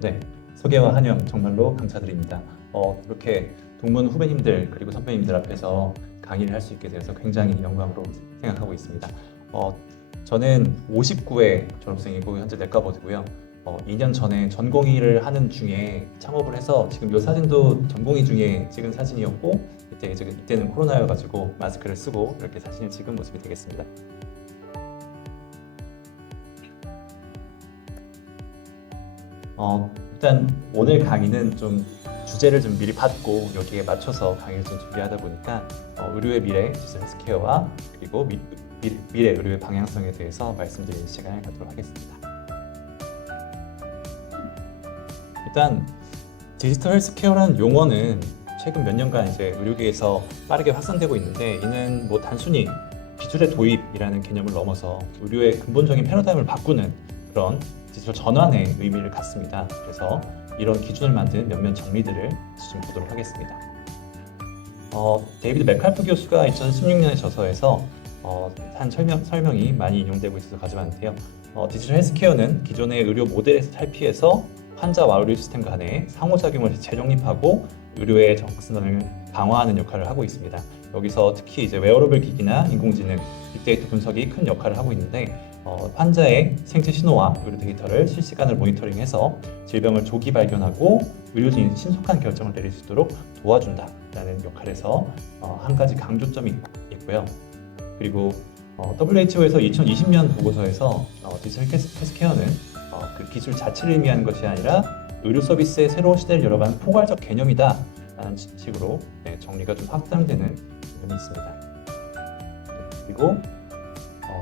네, 소개와 환영 정말로 감사드립니다. 이렇게 동문 후배님들 그리고 선배님들 앞에서 강의를 할 수 있게 되어서 굉장히 영광으로 생각하고 있습니다. 저는 59회 졸업생이고 현재 내과버드고요. 2년 전에 전공의를 하는 중에 창업을 해서 지금 이 사진도 전공의 중에 찍은 사진이었고 이때는 코로나여가지고 마스크를 쓰고 이렇게 사진을 찍은 모습이 되겠습니다. 일단 오늘 강의는 좀 주제를 좀 미리 받고 여기에 맞춰서 강의를 좀 준비하다 보니까 의료의 미래, 디지털 헬스케어와 그리고 미래 의료의 방향성에 대해서 말씀드리는 시간을 갖도록 하겠습니다. 일단 디지털 헬스케어라는 용어는 최근 몇 년간 이제 의료계에서 빠르게 확산되고 있는데 이는 뭐 단순히 기술의 도입이라는 개념을 넘어서 의료의 근본적인 패러다임을 바꾸는 그런 디지털 전환의 의미를 갖습니다. 그래서 이런 기준을 만든 몇몇 정리들을 좀 보도록 하겠습니다. 데이비드 맥칼프 교수가 2016년에 저서에서 한 설명이 많이 인용되고 있어서 가져왔는데요. 디지털 헬스케어는 기존의 의료 모델에서 탈피해서 환자와 의료 시스템 간의 상호작용을 재정립하고 의료의 접근성을 강화하는 역할을 하고 있습니다. 여기서 특히 이제 웨어러블 기기나 인공지능, 빅데이터 분석이 큰 역할을 하고 있는데 환자의 생체 신호와 의료 데이터를 실시간으로 모니터링해서 질병을 조기 발견하고 의료진이 신속한 결정을 내릴 수 있도록 도와준다라는 역할에서 한 가지 강조점이 있고요. 그리고 WHO에서 2020년 보고서에서 디지털 헬스케어는 그 기술 자체를 의미하는 것이 아니라 의료 서비스의 새로운 시대를 열어가는 포괄적 개념이다 라는 식으로 정리가 좀 확장되는 면이 있습니다. 그리고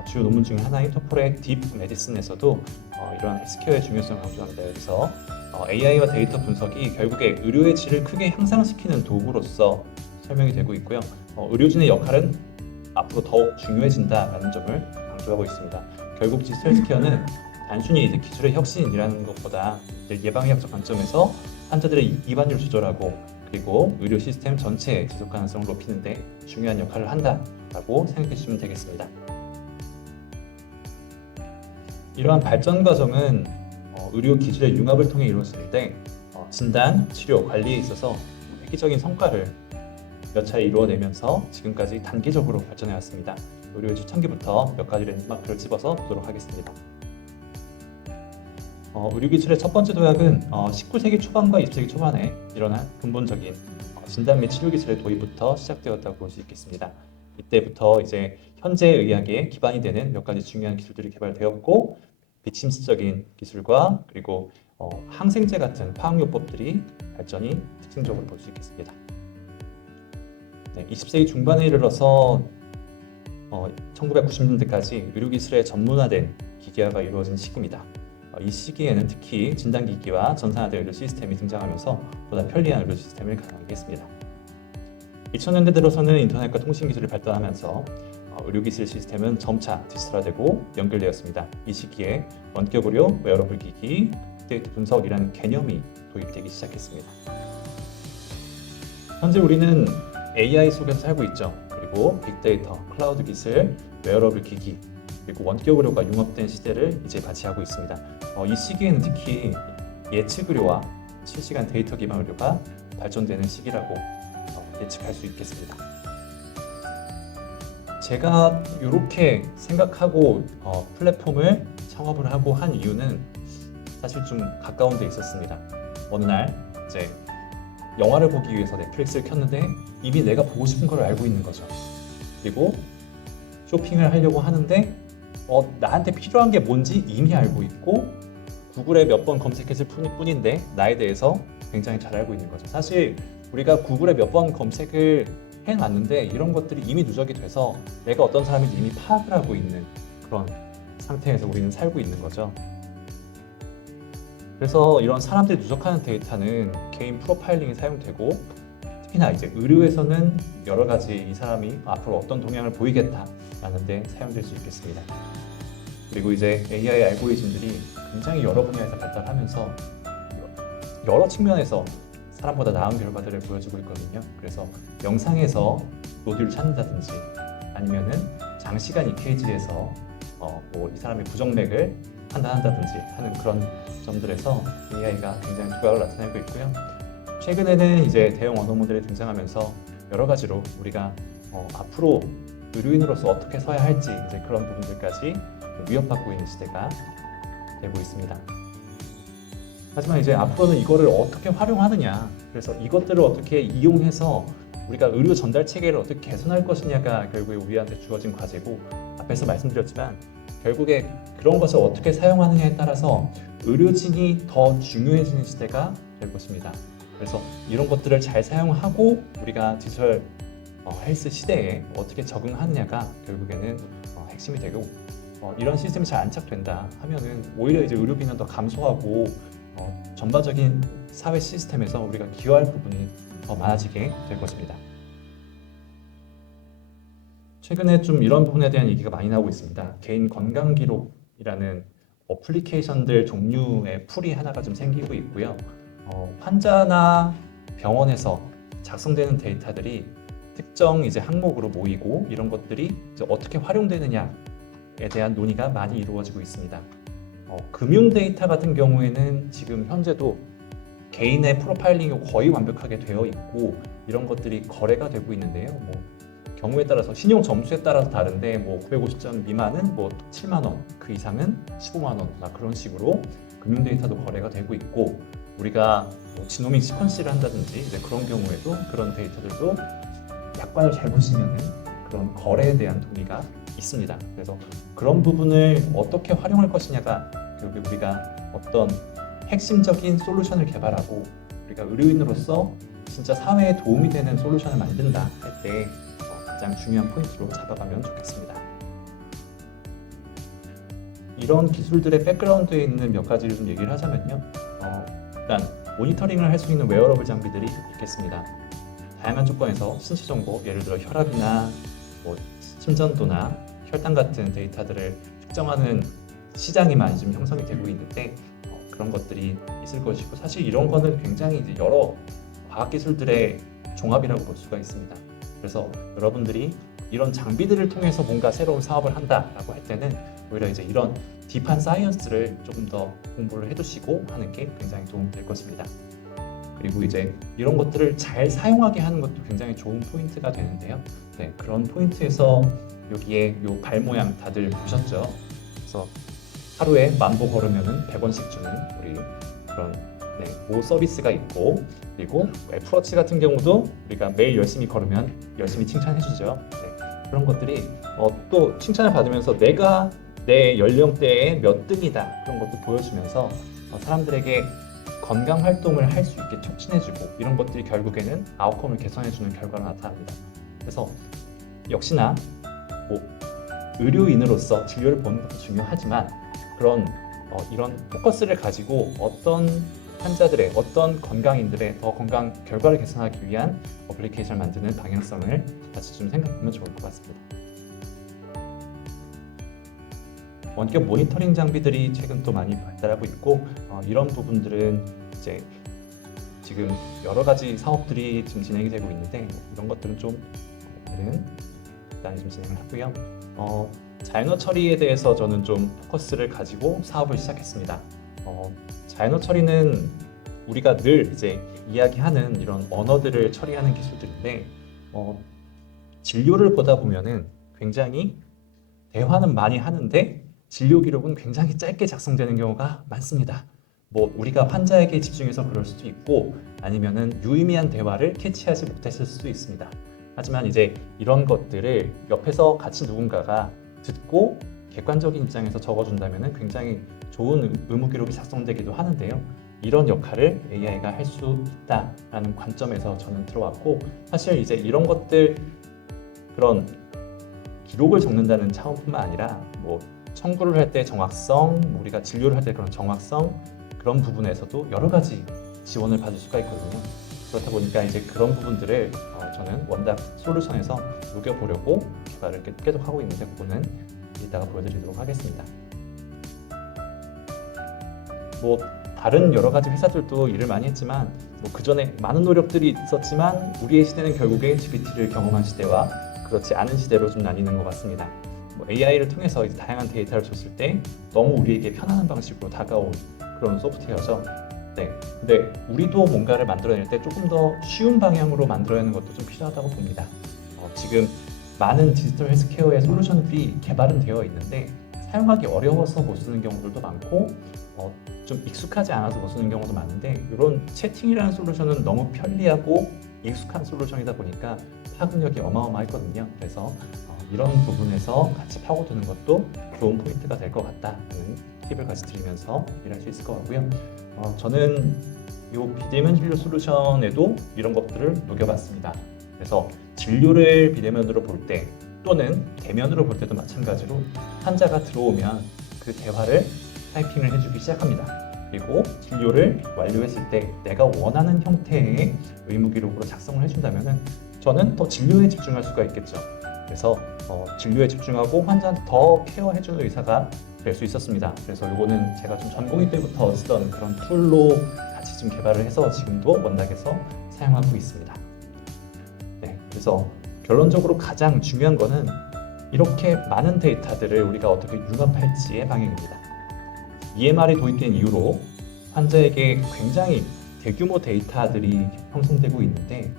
주요 논문 중 하나인 토폴의 딥 메디슨에서도 이러한 헬스케어의 중요성을 강조합니다. 여기서 AI와 데이터 분석이 결국에 의료의 질을 크게 향상시키는 도구로서 설명이 되고 있고요. 의료진의 역할은 앞으로 더욱 중요해진다라는 점을 강조하고 있습니다. 결국 디지털 헬스케어는 단순히 이제 기술의 혁신이라는 것보다 예방의학적 관점에서 환자들의 입원율을 조절하고 그리고 의료 시스템 전체의 지속 가능성을 높이는 데 중요한 역할을 한다라고 생각해 주시면 되겠습니다. 이러한 발전 과정은 의료 기술의 융합을 통해 이루어질 때 진단, 치료, 관리에 있어서 획기적인 성과를 몇 차례 이루어내면서 지금까지 단계적으로 발전해 왔습니다. 의료의 초창기부터 몇 가지 랜드마크를 집어서 보도록 하겠습니다. 의료기술의 첫 번째 도약은 19세기 초반과 20세기 초반에 일어난 근본적인 진단 및 치료기술의 도입부터 시작되었다고 볼 수 있겠습니다. 이때부터 이제 현재 의학의 기반이 되는 몇 가지 중요한 기술들이 개발되었고 비침스적인 기술과 그리고 항생제 같은 화학요법들이 발전이 특징적으로 볼 수 있겠습니다. 20세기 중반에 이르러서 1990년대까지 의료기술의 전문화된 기계화가 이루어진 시기입니다. 이 시기에는 특히 진단기기와 전산화된 의료 시스템이 등장하면서 보다 편리한 의료 시스템을 가능하게 했습니다. 2000년대 들어서는 인터넷과 통신기술이 발달하면서 의료기술 시스템은 점차 디지털화되고 연결되었습니다. 이 시기에 원격 의료, 웨어러블 기기, 빅데이터 분석이라는 개념이 도입되기 시작했습니다. 현재 우리는 AI 속에서 살고 있죠. 그리고 빅데이터, 클라우드 기술, 웨어러블 기기, 그리고 원격 의료가 융합된 시대를 이제 맞이하고 있습니다. 이 시기에는 특히 예측 의료와 실시간 데이터 기반 의료가 발전되는 시기라고 예측할 수 있겠습니다. 제가 이렇게 생각하고 플랫폼을 창업을 하고 한 이유는 사실 좀 가까운 데 있었습니다. 어느 날 이제 영화를 보기 위해서 넷플릭스를 켰는데 이미 내가 보고 싶은 걸 알고 있는 거죠. 그리고 쇼핑을 하려고 하는데 나한테 필요한 게 뭔지 이미 알고 있고 구글에 몇 번 검색했을 뿐인데 나에 대해서 굉장히 잘 알고 있는 거죠. 사실 우리가 구글에 몇 번 검색을 해놨는데 이런 것들이 이미 누적이 돼서 내가 어떤 사람인지 이미 파악을 하고 있는 그런 상태에서 우리는 살고 있는 거죠. 그래서 이런 사람들이 누적하는 데이터는 개인 프로파일링에 사용되고 특히나 이제 의료에서는 여러 가지 이 사람이 앞으로 어떤 동향을 보이겠다라는 데 사용될 수 있겠습니다. 그리고 이제 AI 알고리즘들이 굉장히 여러 분야에서 발달하면서 여러 측면에서 사람보다 나은 결과들을 보여주고 있거든요. 그래서 영상에서 노드를 찾는다든지 아니면은 장시간 EKG에서 이 사람의 부정맥을 판단한다든지 하는 그런 점들에서 AI가 굉장히 두각을 나타내고 있고요. 최근에는 이제 대형 언어 모델이 등장하면서 여러 가지로 우리가 앞으로 의료인으로서 어떻게 서야 할지 이제 그런 부분들까지 위협받고 있는 시대가 되고 있습니다. 하지만 이제 앞으로는 이거를 어떻게 활용하느냐, 그래서 이것들을 어떻게 이용해서 우리가 의료 전달 체계를 어떻게 개선할 것이냐가 결국에 우리한테 주어진 과제고, 앞에서 말씀드렸지만 결국에 그런 것을 어떻게 사용하느냐에 따라서 의료진이 더 중요해지는 시대가 될 것입니다. 그래서 이런 것들을 잘 사용하고 우리가 디지털 헬스 시대에 어떻게 적응하느냐가 결국에는 핵심이 되고, 이런 시스템이 잘 안착된다 하면은 오히려 이제 의료비는 더 감소하고 전반적인 사회 시스템에서 우리가 기여할 부분이 더 많아지게 될 것입니다. 최근에 좀 이런 부분에 대한 얘기가 많이 나오고 있습니다. 개인 건강 기록이라는 어플리케이션들 종류의 풀이 하나가 좀 생기고 있고요. 환자나 병원에서 작성되는 데이터들이 특정 이제 항목으로 모이고 이런 것들이 이제 어떻게 활용되느냐에 대한 논의가 많이 이루어지고 있습니다. 금융 데이터 같은 경우에는 지금 현재도 개인의 프로파일링이 거의 완벽하게 되어 있고 이런 것들이 거래가 되고 있는데요. 경우에 따라서 신용 점수에 따라서 다른데 950점 미만은 7만 원, 그 이상은 15만 원, 그런 식으로 금융 데이터도 거래가 되고 있고, 우리가 지노믹 시퀀시를 한다든지 이제 그런 경우에도 그런 데이터들도 약관을 잘 보시면은 그런 거래에 대한 동의가 있습니다. 그래서 그런 부분을 어떻게 활용할 것이냐가 결국 우리가 어떤 핵심적인 솔루션을 개발하고 우리가 의료인으로서 진짜 사회에 도움이 되는 솔루션을 만든다 할 때 가장 중요한 포인트로 잡아가면 좋겠습니다. 이런 기술들의 백그라운드에 있는 몇 가지를 좀 얘기를 하자면요. 일단 모니터링을 할 수 있는 웨어러블 장비들이 있겠습니다. 다양한 조건에서 신체 정보, 예를 들어 혈압이나 심전도나 혈당 같은 데이터들을 측정하는 시장이 많이 좀 형성이 되고 있는데 그런 것들이 있을 것이고, 사실 이런 거는 굉장히 이제 여러 과학 기술들의 종합이라고 볼 수가 있습니다. 그래서 여러분들이 이런 장비들을 통해서 뭔가 새로운 사업을 한다라고 할 때는 오히려 이제 이런 딥한 사이언스를 조금 더 공부를 해두시고 하는 게 굉장히 도움이 될 것입니다. 그리고 이제 이런 것들을 잘 사용하게 하는 것도 굉장히 좋은 포인트가 되는데요. 네, 그런 포인트에서 여기에 요 발 모양 다들 보셨죠? 그래서 하루에 10,000보 걸으면은 100원씩 주는 우리 그런 모 서비스가 있고, 그리고 애플워치 같은 경우도 우리가 매일 열심히 걸으면 열심히 칭찬해주죠. 그런 것들이 또 칭찬을 받으면서 내가 내 연령대에 몇 등이다 그런 것도 보여주면서 사람들에게 건강 활동을 할 수 있게 촉진해주고, 이런 것들이 결국에는 아웃컴을 개선해주는 결과로 나타납니다. 그래서 역시나 의료인으로서 진료를 보는 것도 중요하지만 그런 이런 포커스를 가지고 어떤 환자들의, 어떤 건강인들의 더 건강 결과를 개선하기 위한 어플리케이션을 만드는 방향성을 같이 좀 생각하면 좋을 것 같습니다. 원격 모니터링 장비들이 최근 또 많이 발달하고 있고, 이런 부분들은 이제 지금 여러 가지 사업들이 지금 진행이 되고 있는데 이런 것들은 좀 오늘은 간단히 좀 진행을 하고요. 자연어 처리에 대해서 저는 좀 포커스를 가지고 사업을 시작했습니다. 자연어 처리는 우리가 늘 이제 이야기하는 이런 언어들을 처리하는 기술들인데 진료를 보다 보면은 굉장히 대화는 많이 하는데 진료 기록은 굉장히 짧게 작성되는 경우가 많습니다. 우리가 환자에게 집중해서 그럴 수도 있고, 아니면은 유의미한 대화를 캐치하지 못했을 수도 있습니다. 하지만 이제 이런 것들을 옆에서 같이 누군가가 듣고 객관적인 입장에서 적어준다면 굉장히 좋은 의무 기록이 작성되기도 하는데요. 이런 역할을 AI가 할 수 있다라는 관점에서 저는 들어왔고, 사실 이제 이런 것들, 그런 기록을 적는다는 차원뿐만 아니라 청구를 할 때 정확성, 우리가 진료를 할 때 그런 정확성, 그런 부분에서도 여러 가지 지원을 받을 수가 있거든요. 그렇다 보니까 이제 그런 부분들을 저는 원답 솔루션에서 녹여보려고 개발을 계속 하고 있는데, 그거는 이따가 보여드리도록 하겠습니다. 다른 여러 가지 회사들도 일을 많이 했지만 그 전에 많은 노력들이 있었지만 우리의 시대는 결국에 GPT를 경험한 시대와 그렇지 않은 시대로 좀 나뉘는 것 같습니다. AI를 통해서 이제 다양한 데이터를 줬을 때 너무 우리에게 편안한 방식으로 다가온 그런 소프트웨어죠. 네. 근데 우리도 뭔가를 만들어낼 때 조금 더 쉬운 방향으로 만들어내는 것도 좀 필요하다고 봅니다. 지금 많은 디지털 헬스케어의 솔루션들이 개발은 되어 있는데 사용하기 어려워서 못 쓰는 경우들도 많고 좀 익숙하지 않아서 못 쓰는 경우도 많은데 이런 채팅이라는 솔루션은 너무 편리하고 익숙한 솔루션이다 보니까 파급력이 어마어마했거든요. 그래서 이런 부분에서 같이 파고드는 것도 좋은 포인트가 될 것 같다는 팁을 같이 드리면서 얘기를 할 수 있을 것 같고요. 저는 이 비대면 진료 솔루션에도 이런 것들을 녹여봤습니다. 그래서 진료를 비대면으로 볼 때 또는 대면으로 볼 때도 마찬가지로 환자가 들어오면 그 대화를 타이핑을 해주기 시작합니다. 그리고 진료를 완료했을 때 내가 원하는 형태의 의무기록으로 작성을 해준다면 저는 더 진료에 집중할 수가 있겠죠. 그래서 진료에 집중하고 환자한테 더 케어해주는 의사가 될 수 있었습니다. 그래서 이거는 제가 좀 전공의 때부터 쓰던 그런 툴로 같이 좀 개발을 해서 지금도 원닥에서 사용하고 있습니다. 네, 그래서 결론적으로 가장 중요한 거는 이렇게 많은 데이터들을 우리가 어떻게 융합할지의 방향입니다. EMR이 도입된 이후로 환자에게 굉장히 대규모 데이터들이 형성되고 있는데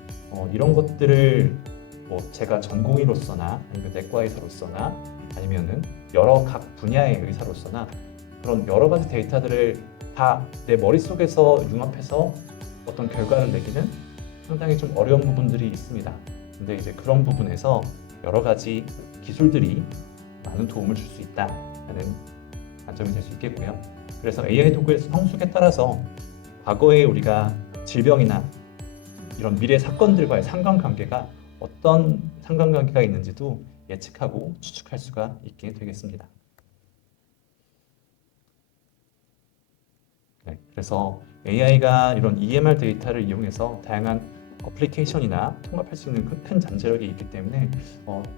이런 것들을 제가 전공의로서나 아니면 내과 의사로서나 아니면은 여러 각 분야의 의사로서나 그런 여러 가지 데이터들을 다 내 머릿속에서 융합해서 어떤 결과를 내기는 상당히 좀 어려운 부분들이 있습니다. 근데 이제 그런 부분에서 여러 가지 기술들이 많은 도움을 줄 수 있다는 관점이 될 수 있겠고요. 그래서 AI 도구의 성숙에 따라서 과거에 우리가 질병이나 이런 미래 사건들과의 상관관계가 어떤 상관관계가 있는지도 예측하고 추측할 수가 있게 되겠습니다. 네, 그래서 AI가 이런 EMR 데이터를 이용해서 다양한 어플리케이션이나 통합할 수 있는 큰 잠재력이 있기 때문에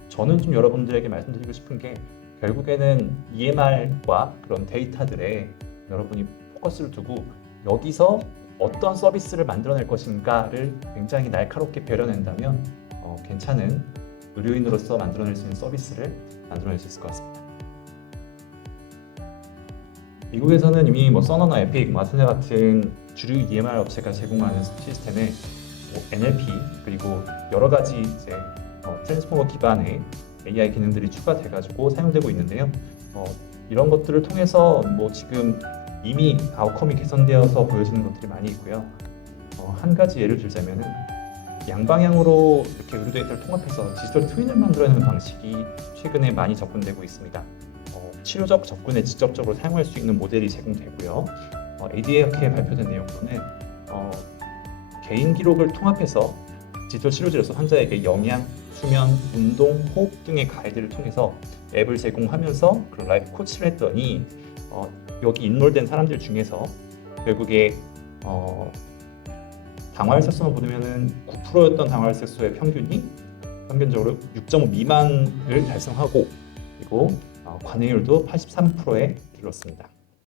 저는 좀 여러분들에게 말씀드리고 싶은 게 결국에는 EMR과 그런 데이터들에 여러분이 포커스를 두고 여기서 어떤 서비스를 만들어낼 것인가를 굉장히 날카롭게 배려낸다면 괜찮은 의료인으로서 만들어낼 수 있는 서비스를 만들어낼 수 있을 것 같습니다. 미국에서는 이미 써너나 에픽, 마스네 같은 주류 EMR 업체가 제공하는 시스템에 NLP 그리고 여러 가지 이제 트랜스포머 기반의 AI 기능들이 추가돼가지고 사용되고 있는데요. 이런 것들을 통해서 지금 이미 아웃컴이 개선되어서 보여지는 것들이 많이 있고요. 한 가지 예를 들자면은 양방향으로 이렇게 의료 데이터를 통합해서 디지털 트윈을 만들어내는 방식이 최근에 많이 접근되고 있습니다. 치료적 접근에 직접적으로 사용할 수 있는 모델이 제공되고요. ADA학회에 발표된 내용으로는 개인 기록을 통합해서 디지털 치료제로서 환자에게 영양, 수면, 운동, 호흡 등의 가이드를 통해서 앱을 제공하면서 그런 라이프 코치를 했더니 여기 인몰된 사람들 중에서 결국에 당화혈색소만 보면은 9%였던 당화혈색소의 평균적으로 6.5 미만을 달성하고 그리고 관해율도 83%에 이르렀습니다.